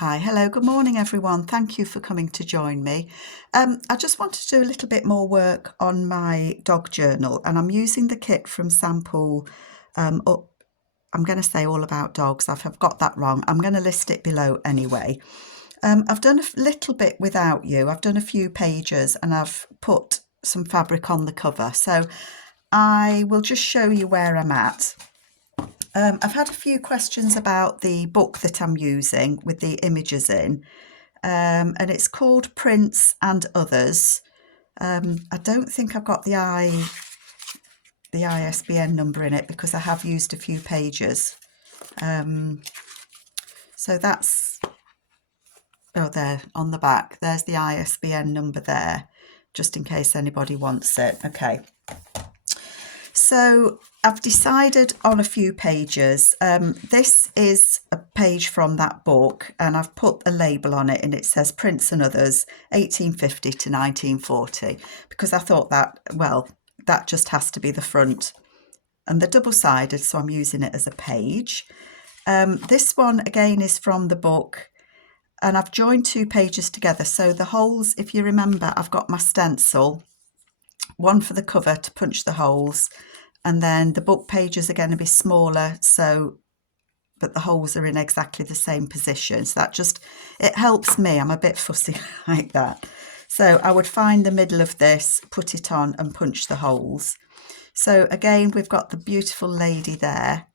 Hi, hello, good morning everyone. Thank you for coming to join me. I just wanted to do a little bit more work on my dog journal, and I'm using the kit from Sample up. I'm going to say all about dogs. I've got that wrong. I'm going to list it below anyway. I've done a little bit without you. I've done a few pages and I've put some fabric on the cover. So I will just show you where I'm at. I've had a few questions about the book that I'm using with the images in, and it's called Prints and Others. I don't think I've got the ISBN number in it because I have used a few pages. So that's, oh, there on the back, there's the ISBN number there, just in case anybody wants it. Okay. So I've decided on a few pages. This is a page from that book and I've put a label on it and it says Prints and Others 1850 to 1940 because I thought that, well, that just has to be the front. And they're double-sided, so I'm using it as a page. This one again is from the book and I've joined two pages together. So the holes, if you remember, I've got my stencil, one for the cover to punch the holes, and then the book pages are going to be smaller, so but the holes are in exactly the same position. So that just, it helps me. I'm a bit fussy like that. So I would find the middle of this, put it on and punch the holes. So again, we've got the beautiful lady there.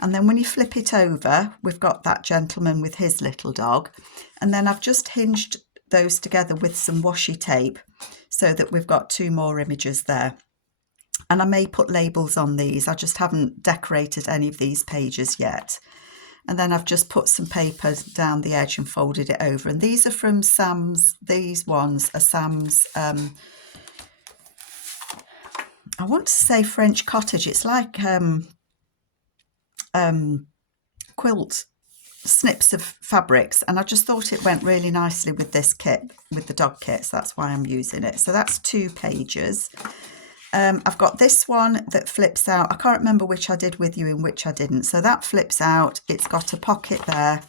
And then when you flip it over, we've got that gentleman with his little dog. And then I've just hinged those together with some washi tape so that we've got two more images there. And I may put labels on these. I just haven't decorated any of these pages yet. And then I've just put some paper down the edge and folded it over. And these are from Sam's, these ones are Sam's, I want to say French cottage. It's like quilt snips of fabrics, and I just thought it went really nicely with this kit, with the dog kit, so that's why I'm using it. So that's two pages. I've got this one that flips out. I can't remember which I did with you and which I didn't. So that flips out. It's got a pocket there.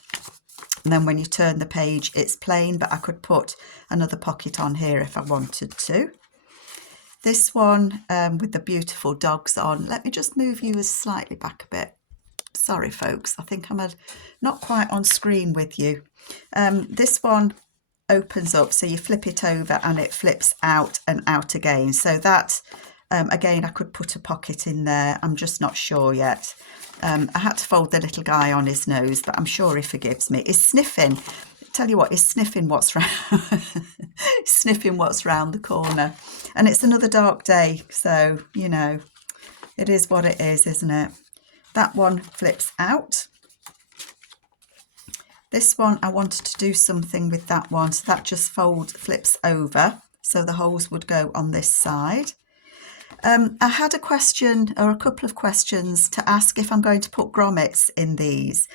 And then when you turn the page, it's plain, but I could put another pocket on here if I wanted to. This one with the beautiful dogs on. Let me just move you slightly back a bit. Sorry, folks. I think I'm not quite on screen with you. This one opens up, so you flip it over and it flips out and out again. So that, again, I could put a pocket in there. I'm just not sure yet. I had to fold the little guy on his nose, but I'm sure he forgives me. He's sniffing. Tell you what, he's sniffing what's round, sniffing what's round the corner. And it's another dark day, so, you know, it is what it is, isn't it? That one flips out. This one, I wanted to do something with that one, so that just flips over, so the holes would go on this side. I had a question, or a couple of questions, to ask if I'm going to put grommets in these,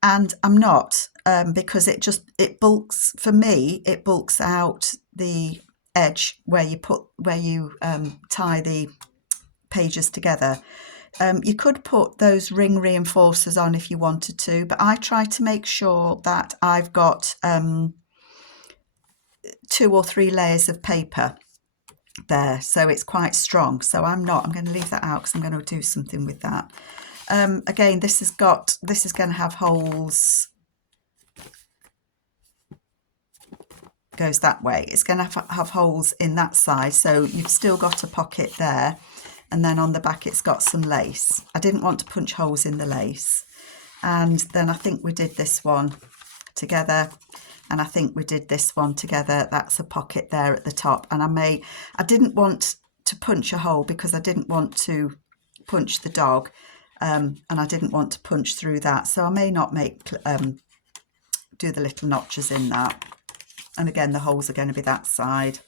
and I'm not, because it bulks, for me, it bulks out the edge where you tie the pages together. You could put those ring reinforcers on if you wanted to, but I try to make sure that I've got 2 or 3 layers of paper there, so it's quite strong. So I'm going to leave that out because I'm going to do something with that. Again, this is going to have holes, goes that way. It's going to have holes in that side, so you've still got a pocket there. And then on the back it's got some lace. I didn't want to punch holes in the lace. And then I think we did this one together, and I think we did this one together. That's a pocket there at the top. And I didn't want to punch a hole because I didn't want to punch the dog, and I didn't want to punch through that. So I may not do the little notches in that. And again, the holes are going to be that side.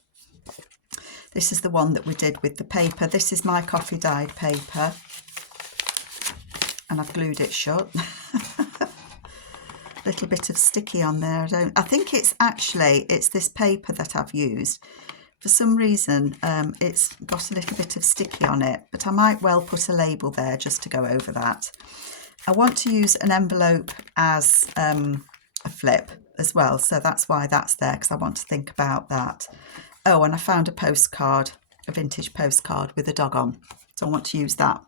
This is the one that we did with the paper. This is my coffee dyed paper, and I've glued it shut. Little bit of sticky on there. I think it's this paper that I've used. For some reason, it's got a little bit of sticky on it, but I might well put a label there just to go over that. I want to use an envelope as a flip as well. So that's why that's there, because I want to think about that. Oh, and I found a postcard, a vintage postcard with a dog on. So I want to use that.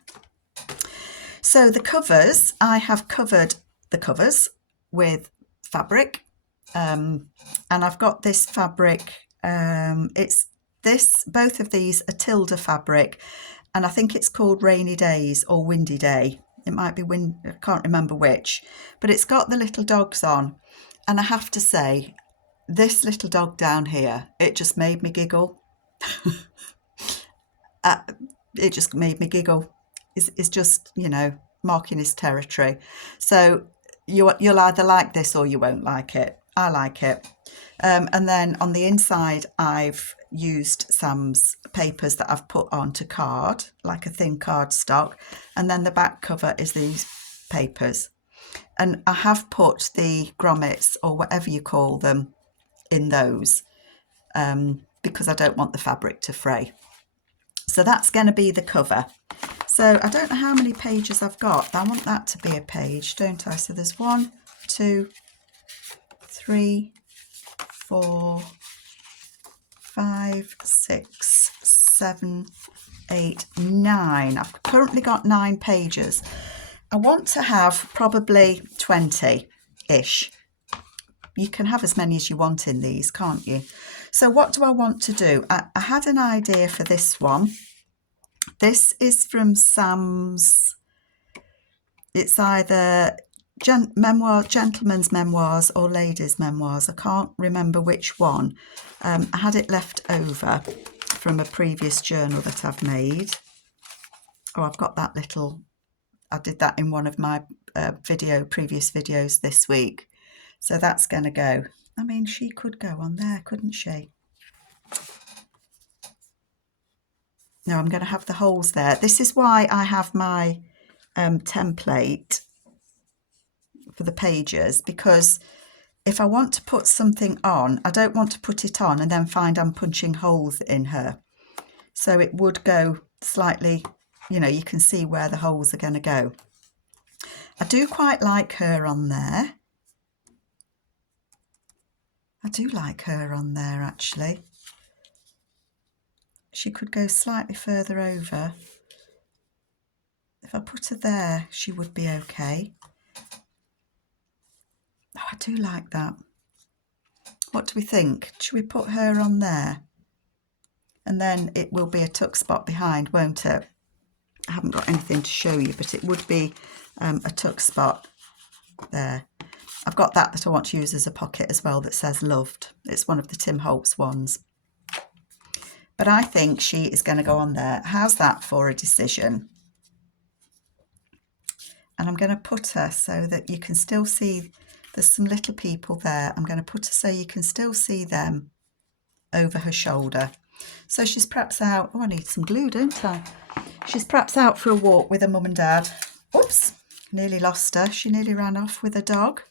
So the covers, I have covered the covers with fabric. And I've got this fabric, it's this, both of these are Tilda fabric, and I think it's called Rainy Days or Windy Day. It might be wind, I can't remember which, but it's got the little dogs on. And I have to say, this little dog down here, it just made me giggle. It just made me giggle. It's just, you know, marking his territory. So you'll either like this or you won't like it. I like it. And then on the inside, I've used Sam's papers that I've put onto card, like a thin card stock. And then the back cover is these papers. And I have put the grommets, or whatever you call them, in those because I don't want the fabric to fray. So that's going to be the cover. So I don't know how many pages I've got. I want that to be a page, don't I? So there's 1, 2, 3, 4, 5, 6, 7, 8, 9. I've currently got 9 pages. I want to have probably 20-ish. You can have as many as you want in these, can't you? So what do I want to do? I had an idea for this one. This is from Sam's, it's either gentleman's memoirs or ladies' memoirs. I can't remember which one. I had it left over from a previous journal that I've made. Oh, I've got that little, I did that in one of my previous videos this week. So that's going to go. I mean, she could go on there, couldn't she? No, I'm going to have the holes there. This is why I have my template for the pages, because if I want to put something on, I don't want to put it on and then find I'm punching holes in her. So it would go slightly, you know, you can see where the holes are going to go. I do quite like her on there. I do like her on there, actually. She could go slightly further over. If I put her there, she would be okay. Oh, I do like that. What do we think? Should we put her on there? And then it will be a tuck spot behind, won't it? I haven't got anything to show you, but it would be a tuck spot there. I've got that I want to use as a pocket as well that says loved. It's one of the Tim Holtz ones. But I think she is going to go on there. How's that for a decision? And I'm going to put her so that you can still see, there's some little people there. I'm going to put her so you can still see them over her shoulder. So she's perhaps out, oh, I need some glue, don't I? She's perhaps out for a walk with her mum and dad. Oops, nearly lost her. She nearly ran off with a dog.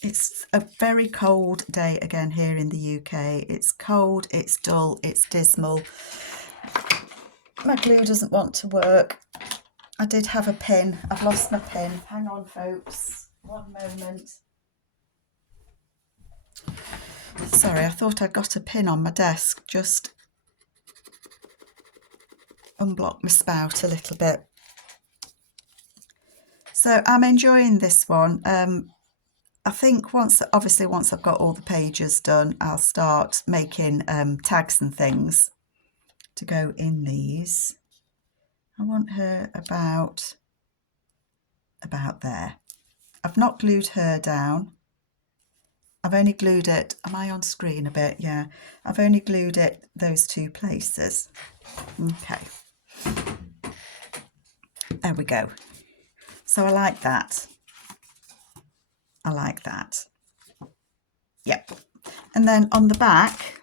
It's a very cold day again here in the UK. It's cold, it's dull, it's dismal. My glue doesn't want to work. I did have a pin. I've lost my pin. Hang on, folks. One moment. Sorry, I thought I'd got a pin on my desk. Just unblock my spout a little bit. So I'm enjoying this one. I think once I've got all the pages done, I'll start making tags and things to go in these. I want her about there. I've not glued her down. I've only glued it, am I on screen a bit? Yeah, I've only glued it those 2 places. Okay. There we go. So I like that. I like that. Yep. And then on the back,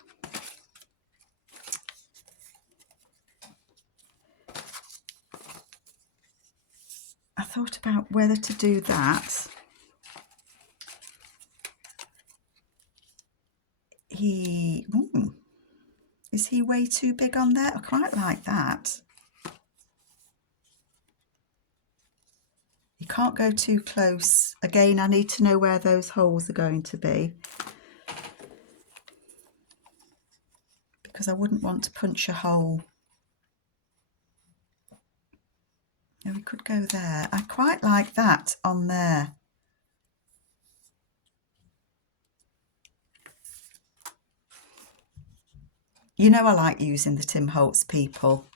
I thought about whether to do that. Is he way too big on there? I quite like that. You can't go too close. Again, I need to know where those holes are going to be, because I wouldn't want to punch a hole. Yeah, we could go there. I quite like that on there. You know I like using the Tim Holtz people.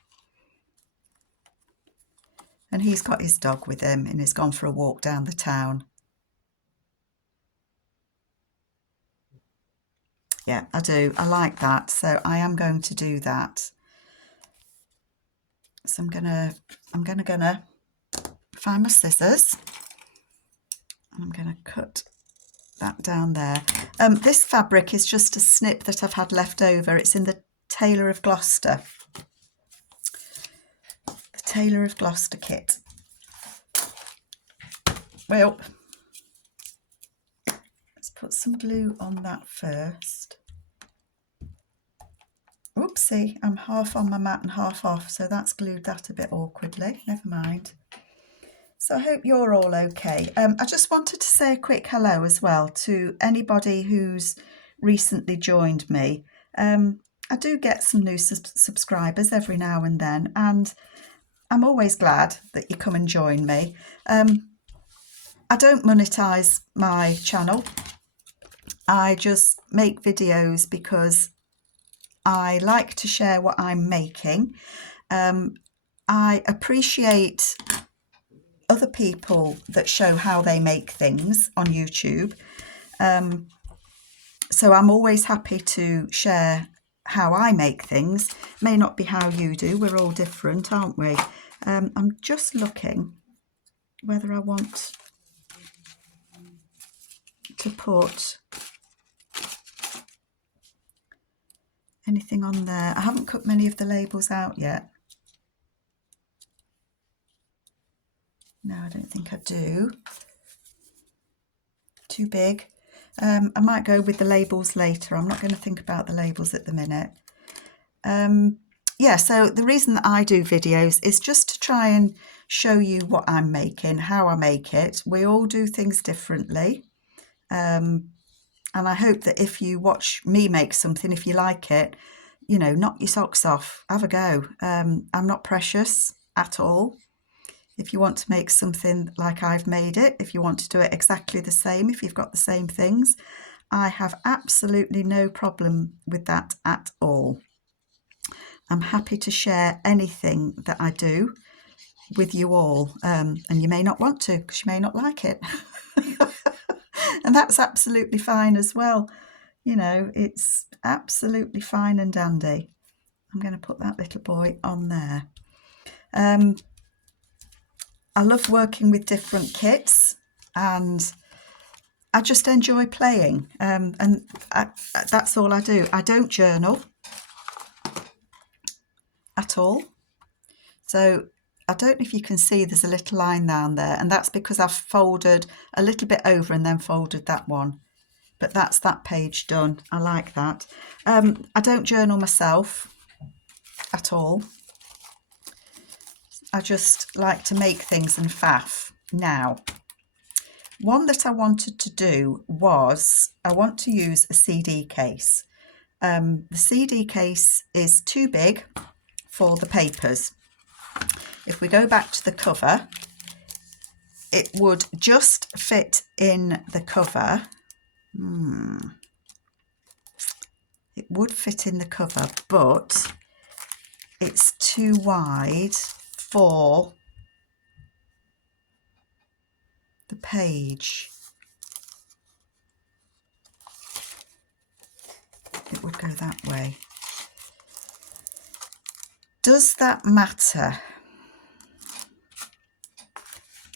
And he's got his dog with him and he's gone for a walk down the town. Yeah, I do. I like that. So I am going to do that. So I'm gonna find my scissors and I'm gonna cut that down there. This fabric is just a snip that I've had left over. It's in the Tailor of Gloucester. The Tailor of Gloucester kit. Well, let's put some glue on that first. Oopsie, I'm half on my mat and half off, so that's glued that a bit awkwardly. Never mind. So I hope you're all okay. I just wanted to say a quick hello as well to anybody who's recently joined me. I do get some new subscribers every now and then, and I'm always glad that you come and join me. I don't monetize my channel. I just make videos because I like to share what I'm making. I appreciate other people that show how they make things on YouTube. So I'm always happy to share how I make things. May not be how you do. We're all different, aren't we? I'm just looking whether I want to put anything on there. I haven't cut many of the labels out yet. No, I don't think I do. Too big. I might go with the labels later. I'm not going to think about the labels at the minute. Yeah, so the reason that I do videos is just to try and show you what I'm making, how I make it. We all do things differently. And I hope that if you watch me make something, if you like it, you know, knock your socks off, have a go. I'm not precious at all. If you want to make something like I've made it, if you want to do it exactly the same, if you've got the same things, I have absolutely no problem with that at all. I'm happy to share anything that I do with you all, and you may not want to because you may not like it. And that's absolutely fine as well. You know, it's absolutely fine and dandy. I'm going to put that little boy on there. I love working with different kits and I just enjoy playing. That's all I do. I don't journal at all. So I don't know if you can see there's a little line down there, and that's because I've folded a little bit over and then folded that one. But that's that page done. I like that. I don't journal myself at all. I just like to make things and faff. Now, one that I wanted to do was, I want to use a CD case. The CD case is too big for the papers. If we go back to the cover, it would just fit in the cover. It would fit in the cover, but it's too wide for the page. It would go that way. Does that matter?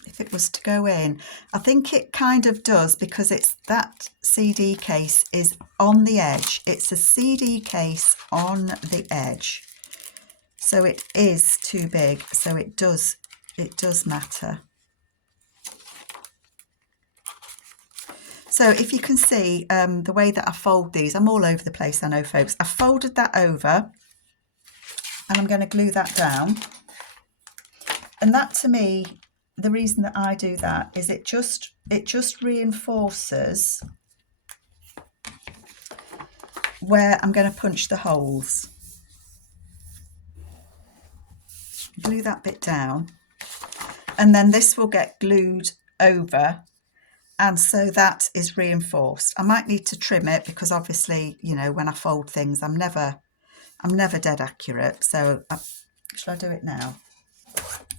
If it was to go in, I think it kind of does, because it's that CD case is on the edge. It's a CD case on the edge. So it is too big. So it does matter. So if you can see the way that I fold these, I'm all over the place, I know, folks. I folded that over and I'm going to glue that down. And that to me the reason that I do that is it just reinforces where I'm going to punch the holes. Glue that bit down, and then this will get glued over, and so that is reinforced. I might need to trim it because obviously, you know, when I fold things, I'm never dead accurate. So shall I do it now?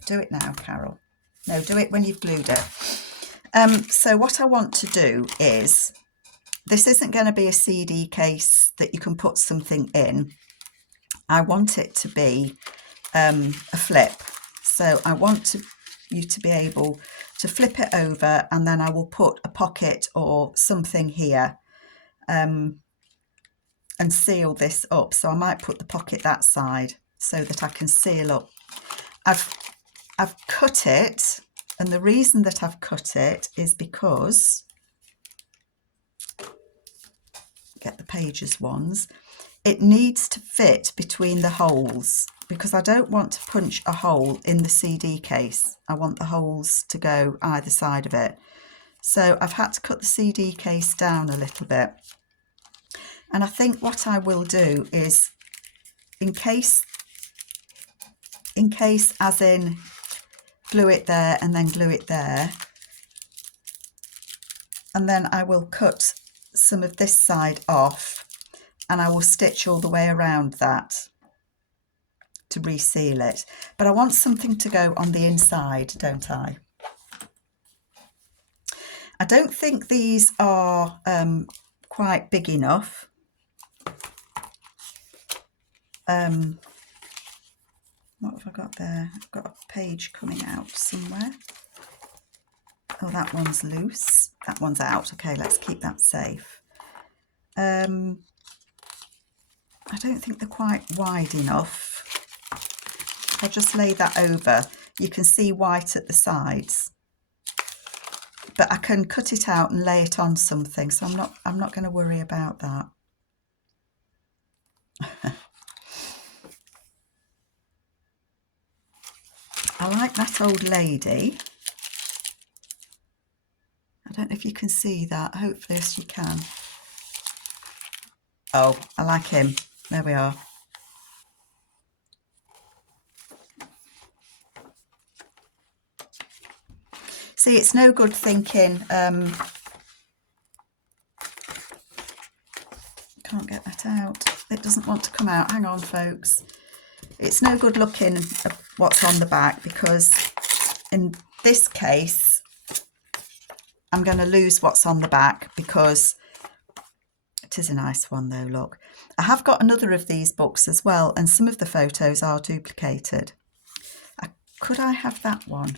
Do it now, Carol. No, do it when you've glued it. So what I want to do is, this isn't going to be a CD case that you can put something in. I want it to be a flip. So I want you to be able to flip it over, and then I will put a pocket or something here and seal this up. So I might put the pocket that side so that I can seal up. I've cut it, and the reason that I've cut it is because, get the pages ones, it needs to fit between the holes, because I don't want to punch a hole in the CD case. I want the holes to go either side of it. So I've had to cut the CD case down a little bit. And I think what I will do is, in case as in glue it there and then glue it there, and then I will cut some of this side off, and I will stitch all the way around that to reseal it. But I want something to go on the inside, don't I? I don't think these are quite big enough. What have I got there? I've got a page coming out somewhere. Oh, that one's loose. That one's out. Okay, let's keep that safe. I don't think they're quite wide enough. I'll just lay that over. You can see white at the sides, but I can cut it out and lay it on something, so I'm not going to worry about that. I like that old lady. I don't know if you can see that. Hopefully, yes, you can. Oh, I like him. There we are. See, it's no good thinking, can't get that out. It doesn't want to come out. Hang on, folks. It's no good looking at what's on the back, because in this case, I'm going to lose what's on the back, because it is a nice one though, look. I have got another of these books as well, and some of the photos are duplicated. Could I have that one?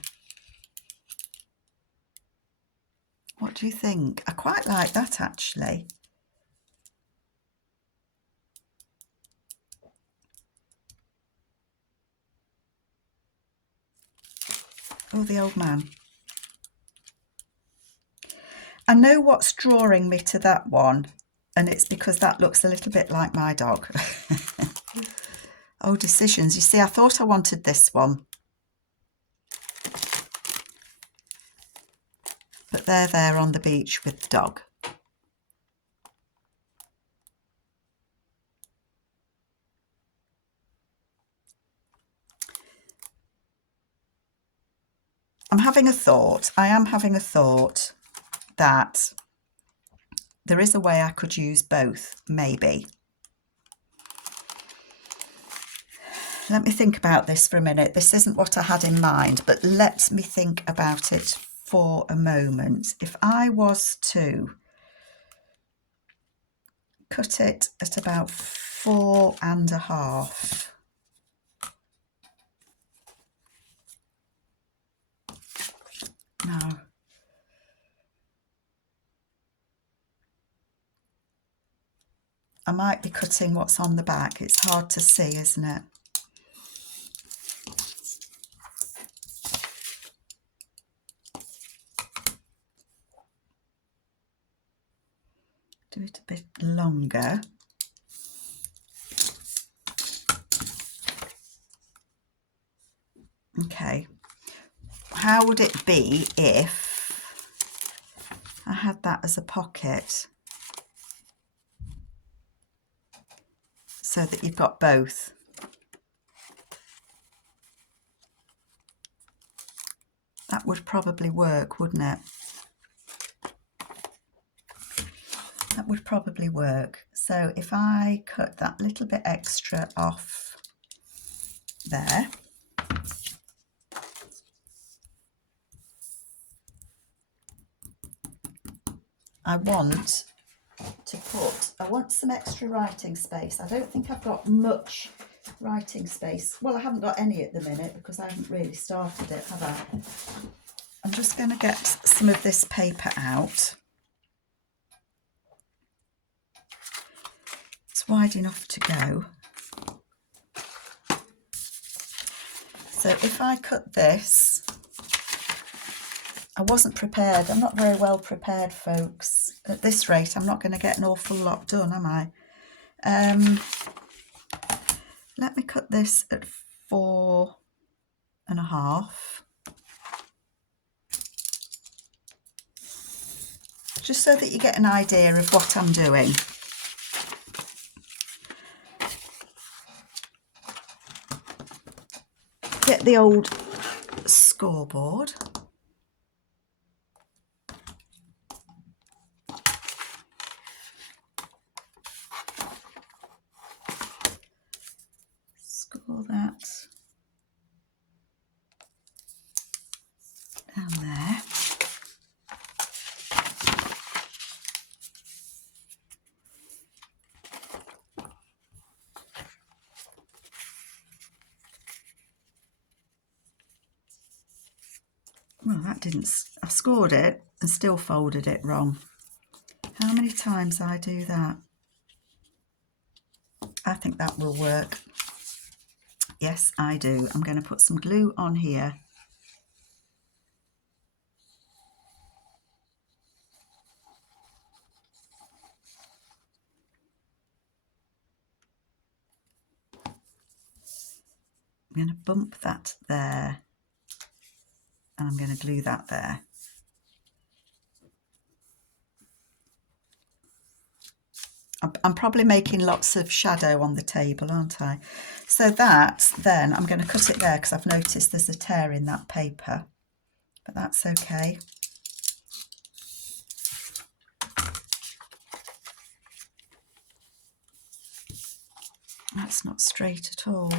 What do you think? I quite like that, actually. Oh, the old man. I know what's drawing me to that one, and it's because that looks a little bit like my dog. Oh, decisions. You see, I thought I wanted this one, but they're there on the beach with the dog. I'm having a thought. I am having a thought that there is a way I could use both, maybe. Let me think about this for a minute. This isn't what I had in mind, but let me think about it for a moment. If I was to cut it at about 4.5. No. I might be cutting what's on the back. It's hard to see, isn't it? Do it a bit longer. Okay. how would it be if I had that as a pocket so that you've got both? That would probably work, wouldn't it? That would probably work. So if I cut that little bit extra off there, I want some extra writing space. I don't think I've got much writing space. Well, I haven't got any at the minute because I haven't really started it, have I? I'm just going to get some of this paper out. It's wide enough to go. So if I cut this, I wasn't prepared. I'm not very well prepared, folks. At this rate, I'm not going to get an awful lot done, am I? Let me cut this at 4.5. Just so that you get an idea of what I'm doing. Get the old scoreboard. Score that down there. Well, that didn't, I scored it and still folded it wrong. How many times I do that? I think that will work. Yes, I do. I'm going to put some glue on here. I'm going to bump that there. And I'm going to glue that there. I'm probably making lots of shadow on the table, aren't I? So that, then I'm going to cut it there because I've noticed there's a tear in that paper, but that's okay. That's not straight at all.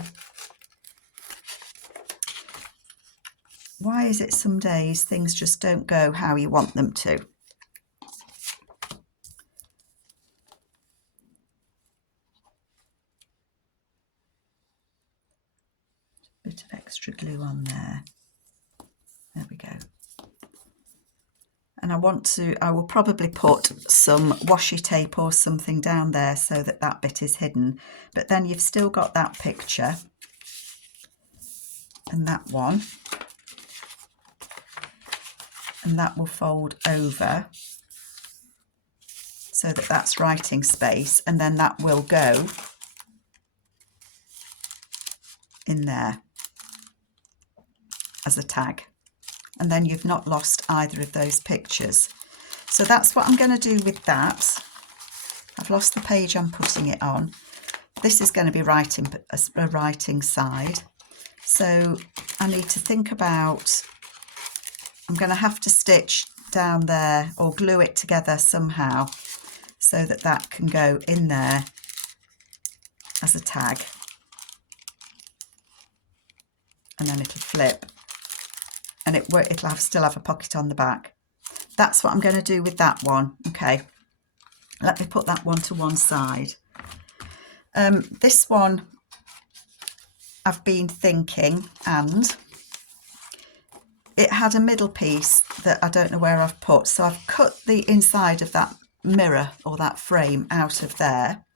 Why is it some days things just don't go how you want them to? Bit of extra glue on there. There we go. And I will probably put some washi tape or something down there so that that bit is hidden. But then you've still got that picture and that one. And that will fold over so that that's writing space, and then that will go in there as a tag, and then you've not lost either of those pictures. So that's what I'm going to do with that. I've lost the page I'm putting it on. This is going to be writing, a writing side, so I need to think about, I'm going to have to stitch down there or glue it together somehow so that that can go in there as a tag, and then it'll flip and it'll still have a pocket on the back. That's what I'm going to do with that one. Okay, let me put that one to one side. This one I've been thinking, and it had a middle piece that I don't know where I've put, so I've cut the inside of that mirror or that frame out of there.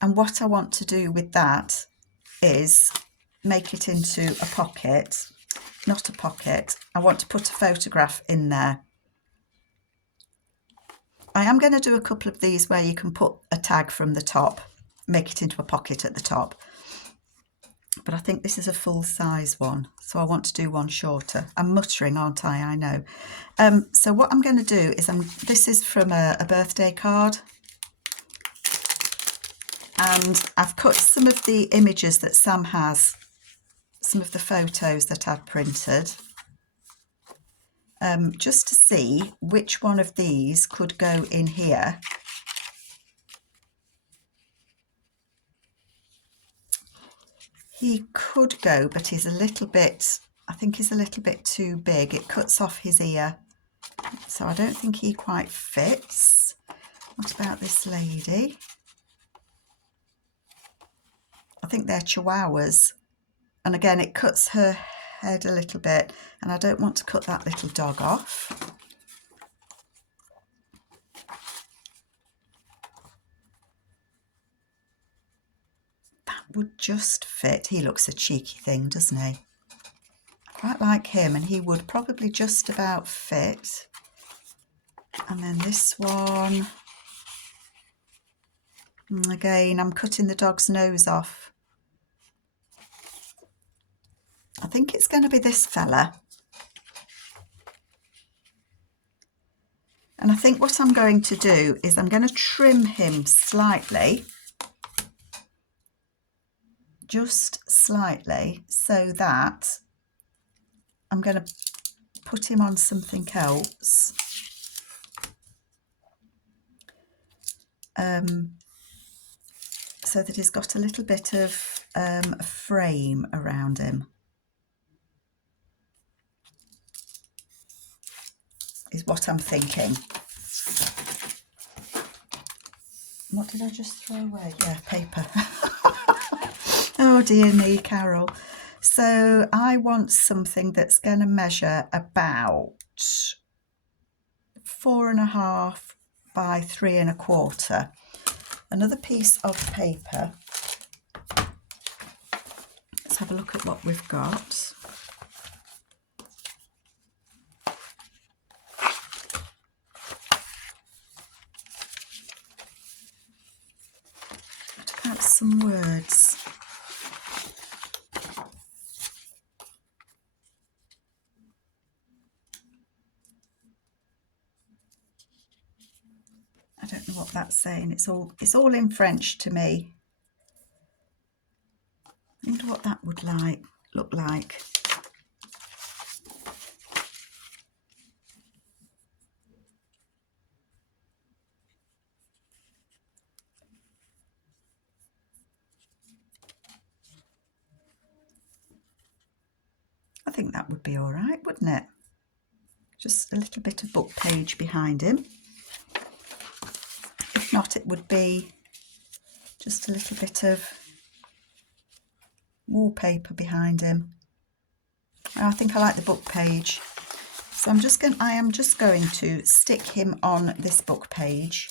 And what I want to do with that is make it into a pocket, not a pocket. I want to put a photograph in there. I am going to do a couple of these where you can put a tag from the top, make it into a pocket at the top. but I think this is a full size one, so I want to do one shorter. I'm muttering, aren't I know. So what I'm going to do is, this is from a birthday card, and I've cut some of the images that Sam has, some of the photos that I've printed, just to see which one of these could go in here. He could go, but he's a little bit, I think he's a little bit too big. It cuts off his ear, so I don't think he quite fits. What about this lady? I think they're Chihuahuas. And again, it cuts her head a little bit, and I don't want to cut that little dog off. That would just fit. He looks a cheeky thing, doesn't he? I quite like him, and he would probably just about fit. And then this one, again, I'm cutting the dog's nose off. I think it's going to be this fella. And I think what I'm going to do is I'm going to trim him slightly, just slightly, so that I'm going to put him on something else. So that he's got a little bit of a frame around him. Is what I'm thinking. What did I just throw away? Yeah, paper. Oh dear me, Carol. So I want something that's going to measure about 4.5 by 3.25. Another piece of paper. Let's have a look at what we've got. What about some words? I don't know what that's saying. It's all in French to me. I wonder what that would look like. I think that would be all right, wouldn't it? Just a little bit of book page behind him. If not, it would be just a little bit of wallpaper behind him. I think I like the book page. So I am just going to stick him on this book page.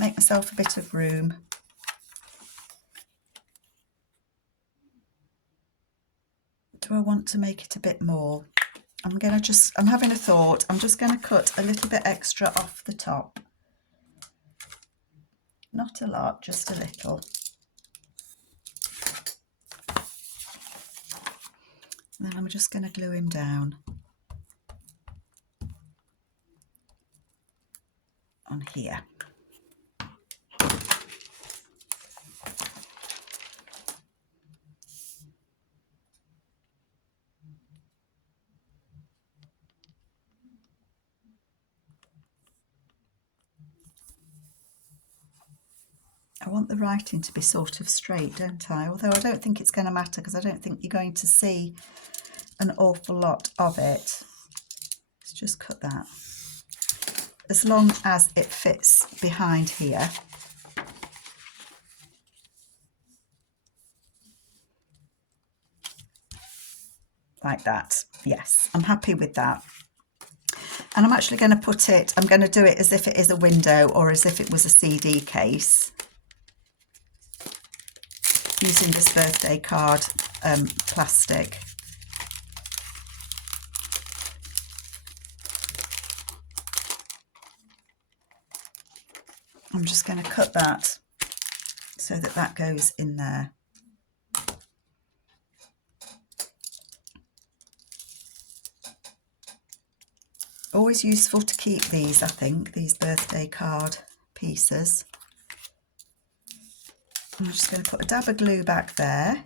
Make myself a bit of room. Do I want to make it a bit more? I'm having a thought. I'm just going to cut a little bit extra off the top. Not a lot, just a little. And then I'm just going to glue him down on here. I want the writing to be sort of straight, don't I? Although I don't think it's going to matter, because I don't think you're going to see an awful lot of it. Let's just cut that. As long as it fits behind here. Like that. Yes, I'm happy with that. And I'm actually going to I'm going to do it as if it is a window, or as if it was a CD case, using this birthday card plastic. I'm just going to cut that so that that goes in there. Always useful to keep these, I think, these birthday card pieces. I'm just going to put a dab of glue back there,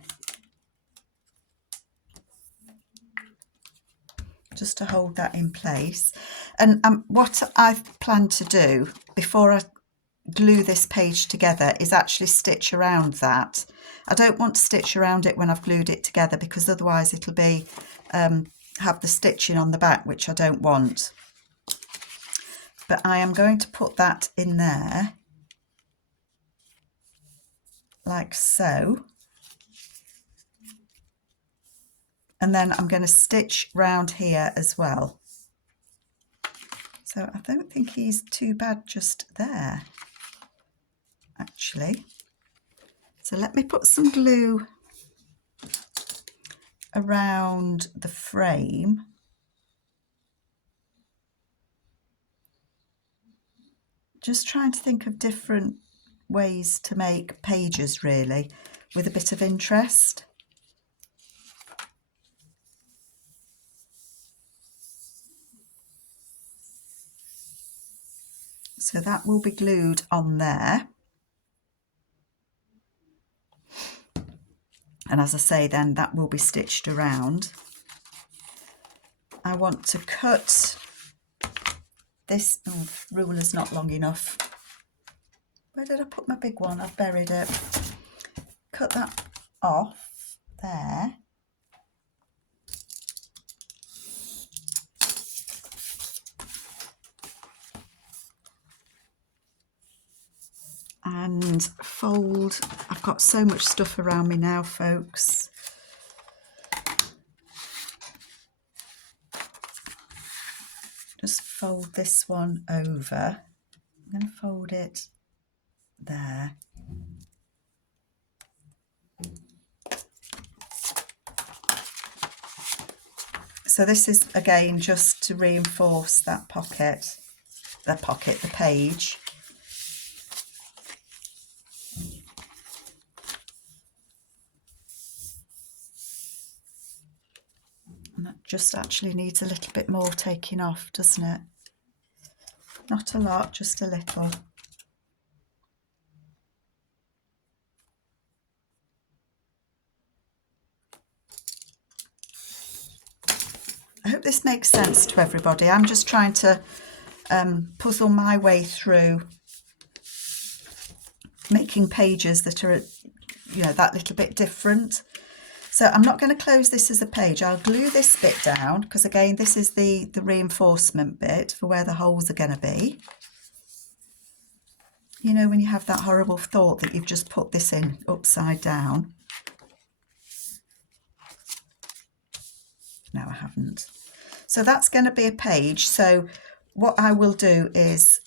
just to hold that in place. And what I've planned to do before I glue this page together is actually stitch around that. I don't want to stitch around it when I've glued it together, because otherwise it'll be have the stitching on the back, which I don't want. But I am going to put that in there like so, and then I'm going to stitch round here as well. So I don't think he's too bad just there, actually. So let me put some glue around the frame. Just trying to think of different ways to make pages, really, with a bit of interest. So that will be glued on there. And as I say, then that will be stitched around. I want to cut this, oh, ruler's not long enough. Where did I put my big one? I've buried it. Cut that off there. And fold. I've got so much stuff around me now, folks. Just fold this one over. I'm going to fold it there. So this is again just to reinforce that the page. And that just actually needs a little bit more taking off, doesn't it? Not a lot, just a little. I hope this makes sense to everybody. I'm just trying to puzzle my way through making pages that are, you know, that little bit different. So I'm not going to close this as a page. I'll glue this bit down, because again, this is the reinforcement bit for where the holes are going to be. You know, when you have that horrible thought that you've just put this in upside down. No, I haven't. So that's going to be a page. So what I will do is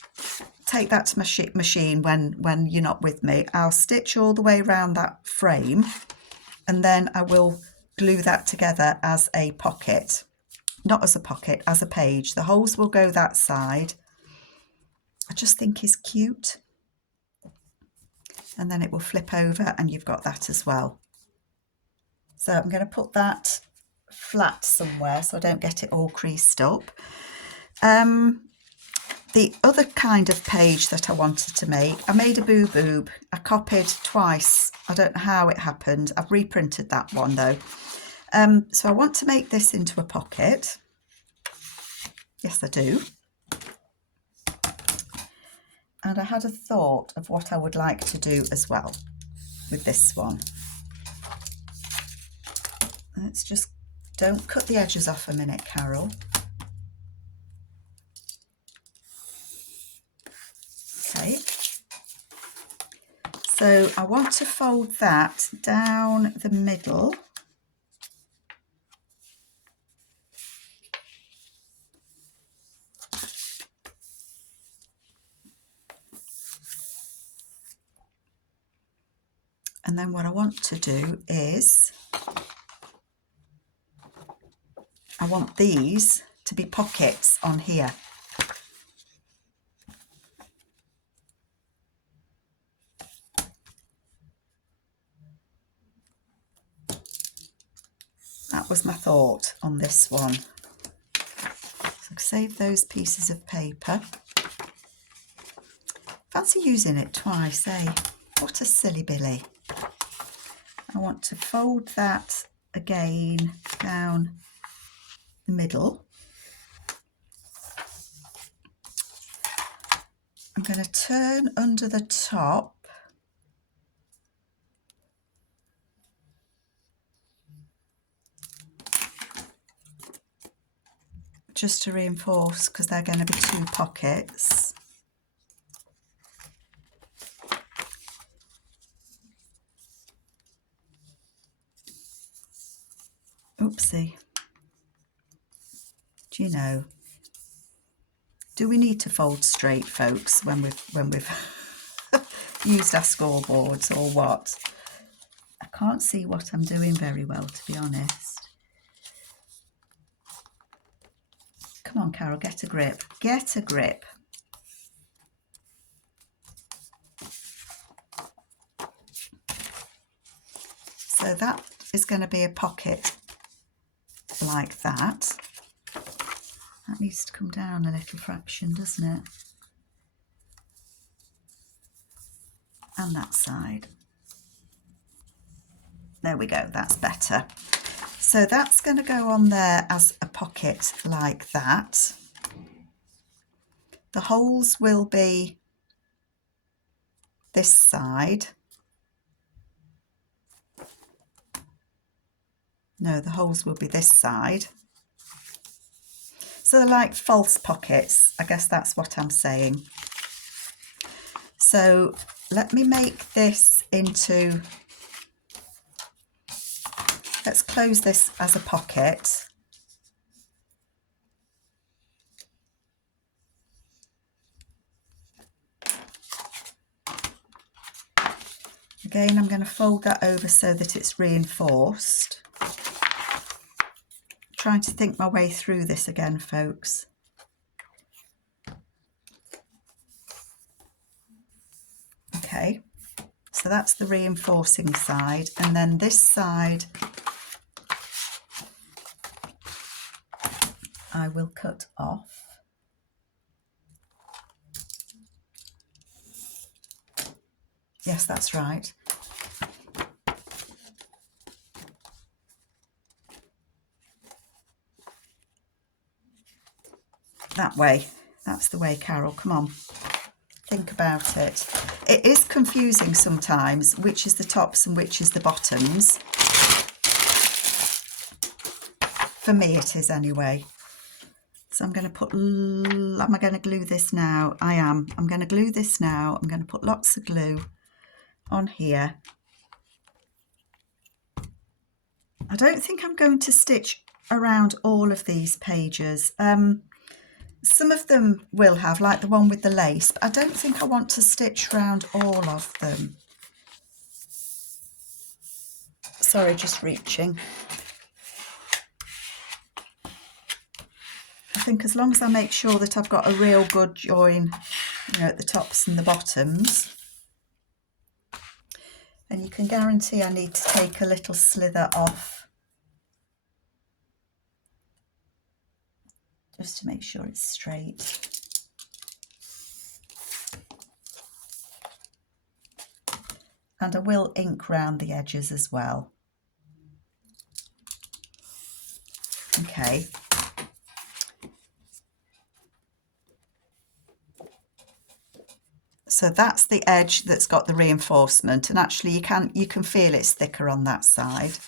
take that to my machine when you're not with me. I'll stitch all the way around that frame, and then I will glue that together as a pocket. Not as a pocket, as a page. The holes will go that side. I just think he's cute. And then it will flip over and you've got that as well. So I'm going to put that flat somewhere so I don't get it all creased up. The other kind of page that I wanted to make, I made a boo-boob. I copied twice. I don't know how it happened. I've reprinted that one though. So I want to make this into a pocket. Yes, I do. And I had a thought of what I would like to do as well with this one. Let's just, don't cut the edges off a minute, Carol. Okay. So I want to fold that down the middle. And then what I want to do is, I want these to be pockets on here. That was my thought on this one. So save those pieces of paper. Fancy using it twice, eh? What a silly Billy. I want to fold that again down the middle. I'm going to turn under the top just to reinforce, because they're going to be 2 pockets. Oopsie. Do you know, do we need to fold straight, folks, when we've used our scoreboards or what? I can't see what I'm doing very well, to be honest. Come on, Carol, get a grip. Get a grip. So that is going to be a pocket like that. That needs to come down a little fraction, doesn't it? And that side. There we go, that's better. So that's going to go on there as a pocket like that. The holes will be this side. No, the holes will be this side. So they're like false pockets. I guess that's what I'm saying. So let me make this into, let's close this as a pocket. Again, I'm going to fold that over so that it's reinforced. Trying to think my way through this again, folks. Okay, so that's the reinforcing side, and then this side I will cut off. Yes, that's right. That way. That's the way, Carol. Come on. Think about it. It is confusing sometimes which is the tops and which is the bottoms. For me it is anyway. So I'm going to put, am I going to glue this now? I am. I'm going to glue this now. I'm going to put lots of glue on here. I don't think I'm going to stitch around all of these pages. Some of them will have, like the one with the lace, but I don't think I want to stitch around all of them. Sorry, just reaching. I think as long as I make sure that I've got a real good join, you know, at the tops and the bottoms. And you can guarantee I need to take a little slither off, just to make sure it's straight. And I will ink round the edges as well. Okay. So that's the edge that's got the reinforcement, and actually you can feel it's thicker on that side.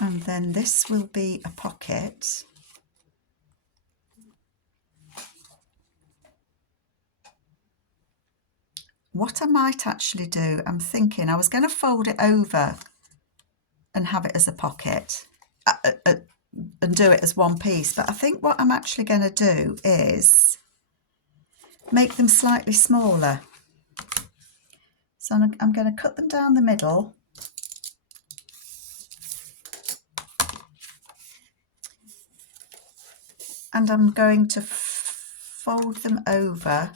And then this will be a pocket. What I might actually do, I'm thinking I was going to fold it over and have it as a pocket and do it as one piece, but I think what I'm actually going to do is make them slightly smaller. So I'm going to cut them down the middle. And I'm going to fold them over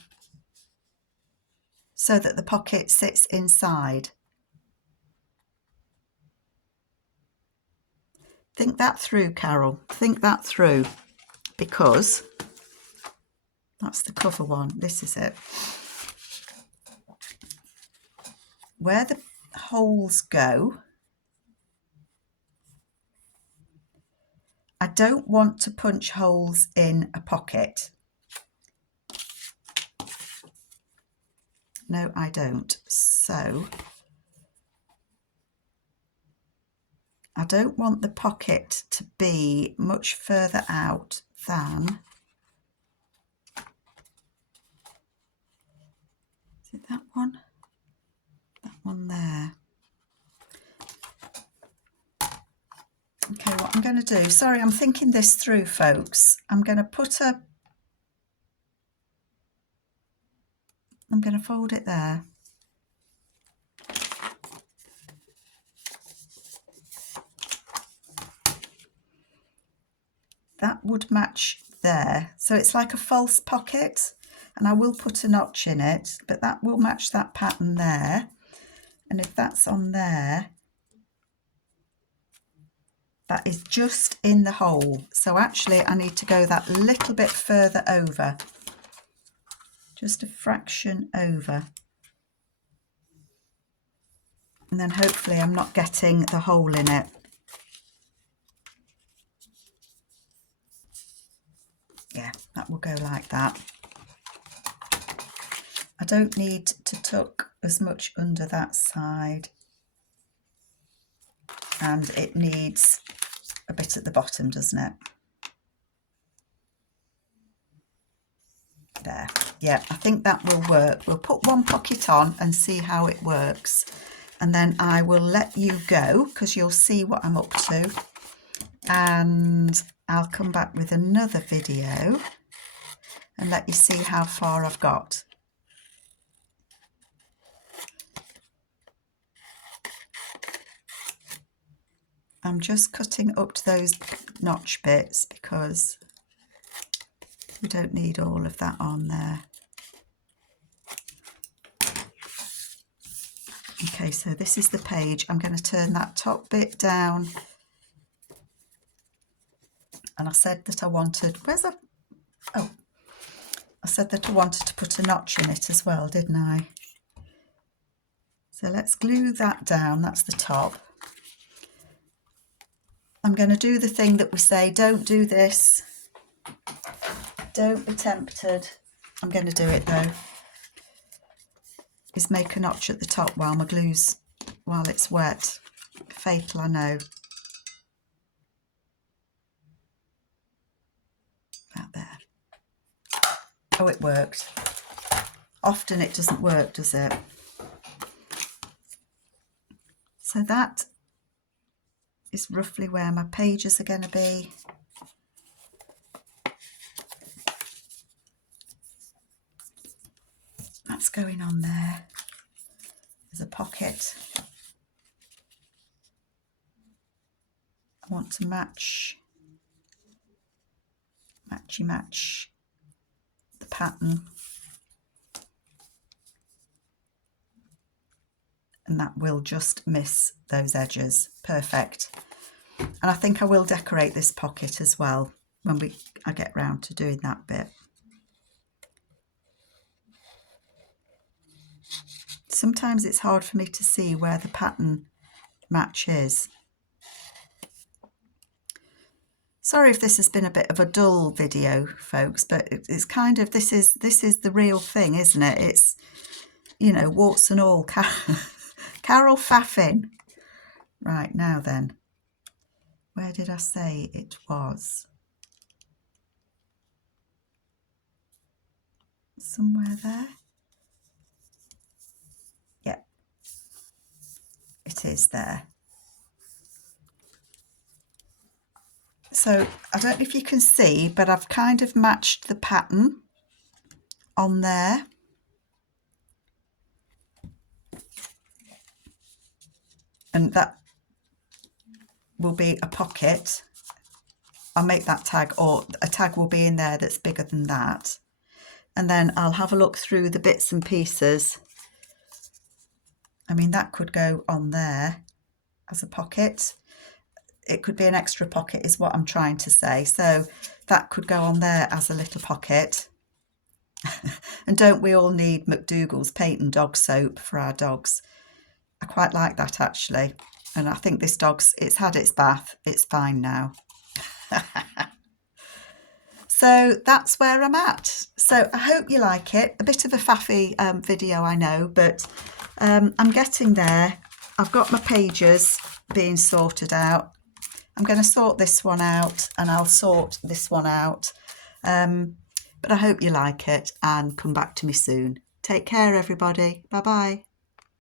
so that the pocket sits inside. Think that through, Carol. Think that through, because that's the cover one. This is it. Where the holes go, I don't want to punch holes in a pocket. No, I don't. So I don't want the pocket to be much further out than, is it that one? That one there. Okay, what I'm going to do, sorry, I'm thinking this through, folks. I'm going to fold it there. That would match there. So it's like a false pocket, and I will put a notch in it, but that will match that pattern there. And if that's on there, that is just in the hole. So actually I need to go that little bit further over, just a fraction over. And then hopefully I'm not getting the hole in it. Yeah, that will go like that. I don't need to tuck as much under that side. And it needs a bit at the bottom, doesn't it? There. Yeah, I think that will work. We'll put one pocket on and see how it works. And then I will let you go, because you'll see what I'm up to. And I'll come back with another video and let you see how far I've got. I'm just cutting up to those notch bits because we don't need all of that on there. Okay, so this is the page. I'm going to turn that top bit down. And I said that I wanted, I said that I wanted to put a notch in it as well, didn't I? So let's glue that down. That's the top. I'm going to do the thing that we say, don't do this. Don't be tempted. I'm going to do it though. Is make a notch at the top while it's wet. Fatal, I know. About there. Oh, it worked. Often it doesn't work, does it? So that is roughly where my pages are going to be. That's going on there. There's a pocket. I want to match the pattern. And that will just miss those edges. Perfect. And I think I will decorate this pocket as well when I get round to doing that bit. Sometimes it's hard for me to see where the pattern match is. Sorry if this has been a bit of a dull video, folks, but it's kind of, this is the real thing, isn't it? It's, you know, warts and all. Carol Faffin. Right, now then, where did I say it was? Somewhere there. Yep, it is there. So I don't know if you can see, but I've kind of matched the pattern on there. And that will be a pocket. I'll make that tag, or a tag will be in there that's bigger than that. And then I'll have a look through the bits and pieces I mean, that could go on there as a pocket. It could be an extra pocket is what I'm trying to say. So that could go on there as a little pocket. And don't we all need McDougall's paint and dog soap for our dogs? I quite like that actually. And I think this dog's, it's had its bath. It's fine now. So that's where I'm at. So I hope you like it. A bit of a faffy video, I know, but I'm getting there. I've got my pages being sorted out. I'm going to sort this one out and I'll sort this one out. But I hope you like it and come back to me soon. Take care, everybody. Bye-bye.